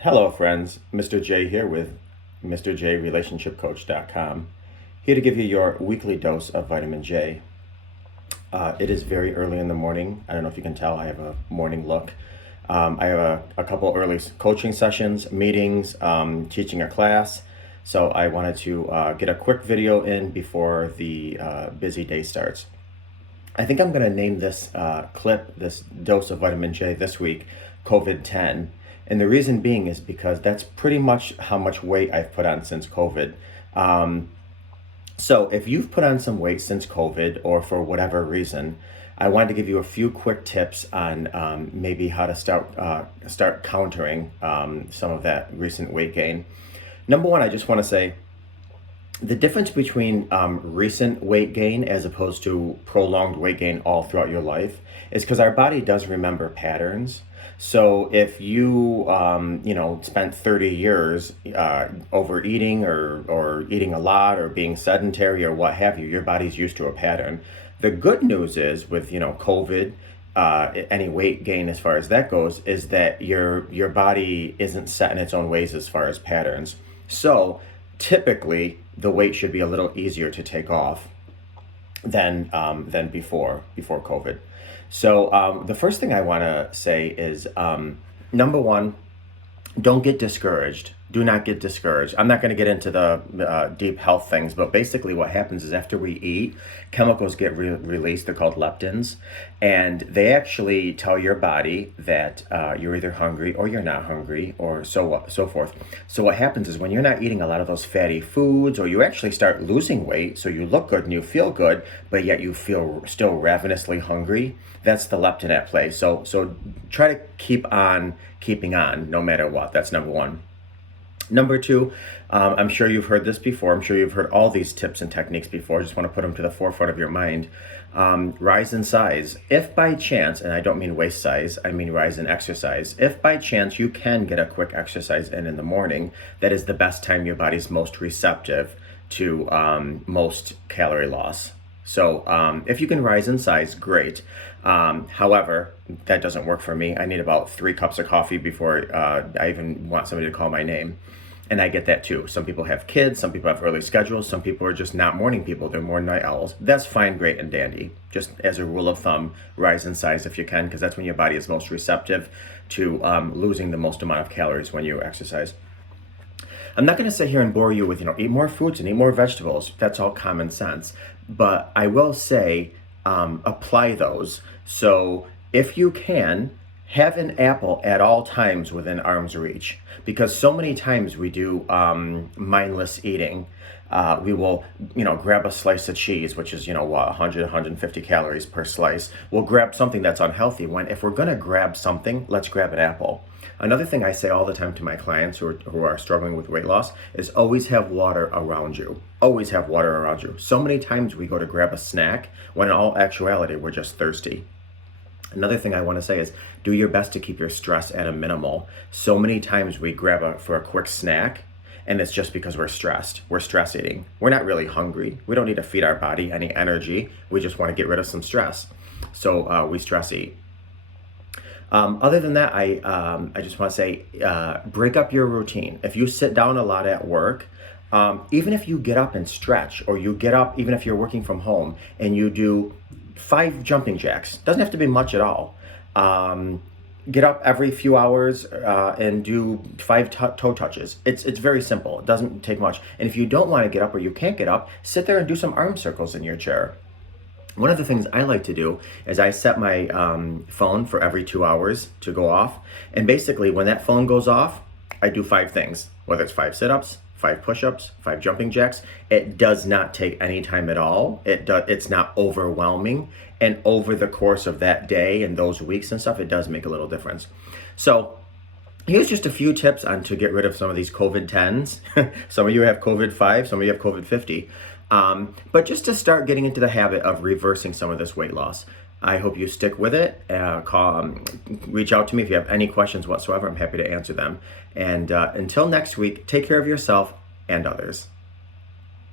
Hello, friends. Mr. J here with MrJRelationshipCoach.com. Here to give you your weekly dose of vitamin J. It is very early in the morning. I don't know if you can tell, I have a morning look. I have a couple early coaching sessions, meetings, teaching a class. So I wanted to get a quick video in before the busy day starts. I think I'm going to name this clip, this dose of vitamin J this week, COVID-10. And the reason being is because that's pretty much how much weight I've put on since COVID. So if you've put on some weight since COVID or for whatever reason, I wanted to give you a few quick tips on maybe how to start countering some of that recent weight gain. Number one, I just want to say, the difference between recent weight gain as opposed to prolonged weight gain all throughout your life is because our body does remember patterns. So if you, spent 30 years overeating or eating a lot or being sedentary or what have you, your body's used to a pattern. The good news is with, COVID, any weight gain as far as that goes, is that your body isn't set in its own ways as far as patterns. So typically, the weight should be a little easier to take off than before COVID. So the first thing I want to say is, number one, don't get discouraged. Do not get discouraged. I'm not going to get into the deep health things, but basically what happens is after we eat, chemicals get released. They're called leptins, and they actually tell your body that you're either hungry or you're not hungry, or so forth. So what happens is when you're not eating a lot of those fatty foods, or you actually start losing weight, so you look good and you feel good, but yet you feel still ravenously hungry, that's the leptin at play. So try to keep on keeping on no matter what. That's number one. Number two, I'm sure you've heard this before. I'm sure you've heard all these tips and techniques before. Just want to put them to the forefront of your mind. Rise in size. If by chance, and I don't mean waist size, I mean rise in exercise. If by chance you can get a quick exercise in the morning, that is the best time your body's most receptive to most calorie loss. So if you can rise in size, great. However, that doesn't work for me. I need about 3 cups of coffee before I even want somebody to call my name. And I get that too. Some people have kids, some people have early schedules, some people are just not morning people, they're more night owls. That's fine, great, and dandy. Just as a rule of thumb, rise in size if you can, because that's when your body is most receptive to losing the most amount of calories when you exercise. I'm not going to sit here and bore you with, eat more fruits and eat more vegetables. That's all common sense. But I will say, apply those. So if you can, have an apple at all times within arm's reach. Because so many times we do mindless eating. We will, grab a slice of cheese, which is, 100, 150 calories per slice. We'll grab something that's unhealthy when if we're going to grab something, let's grab an apple. Another thing I say all the time to my clients who are struggling with weight loss is always have water around you. Always have water around you. So many times we go to grab a snack when in all actuality, we're just thirsty. Another thing I want to say is do your best to keep your stress at a minimal. So many times we grab for a quick snack, and it's just because we're stressed. We're stress eating. We're not really hungry. We don't need to feed our body any energy. We just want to get rid of some stress. So we stress eat. Other than that, I just want to say, break up your routine. If you sit down a lot at work, even if you get up and stretch, or you get up, even if you're working from home, and you do 5 jumping jacks, doesn't have to be much at all. Get up every few hours and do 5 toe touches. It's very simple. It doesn't take much. And if you don't want to get up or you can't get up, sit there and do some arm circles in your chair. One of the things I like to do is I set my phone for every 2 hours to go off. And basically when that phone goes off, I do 5 things, whether it's 5 sit-ups, 5 push-ups, 5 jumping jacks. It does not take any time at all. It's not overwhelming. And over the course of that day and those weeks and stuff, it does make a little difference. So here's just a few tips on to get rid of some of these COVID-10s. Some of you have COVID-5, some of you have COVID-50. But just to start getting into the habit of reversing some of this weight loss. I hope you stick with it. Reach out to me if you have any questions whatsoever. I'm happy to answer them. And until next week, take care of yourself and others.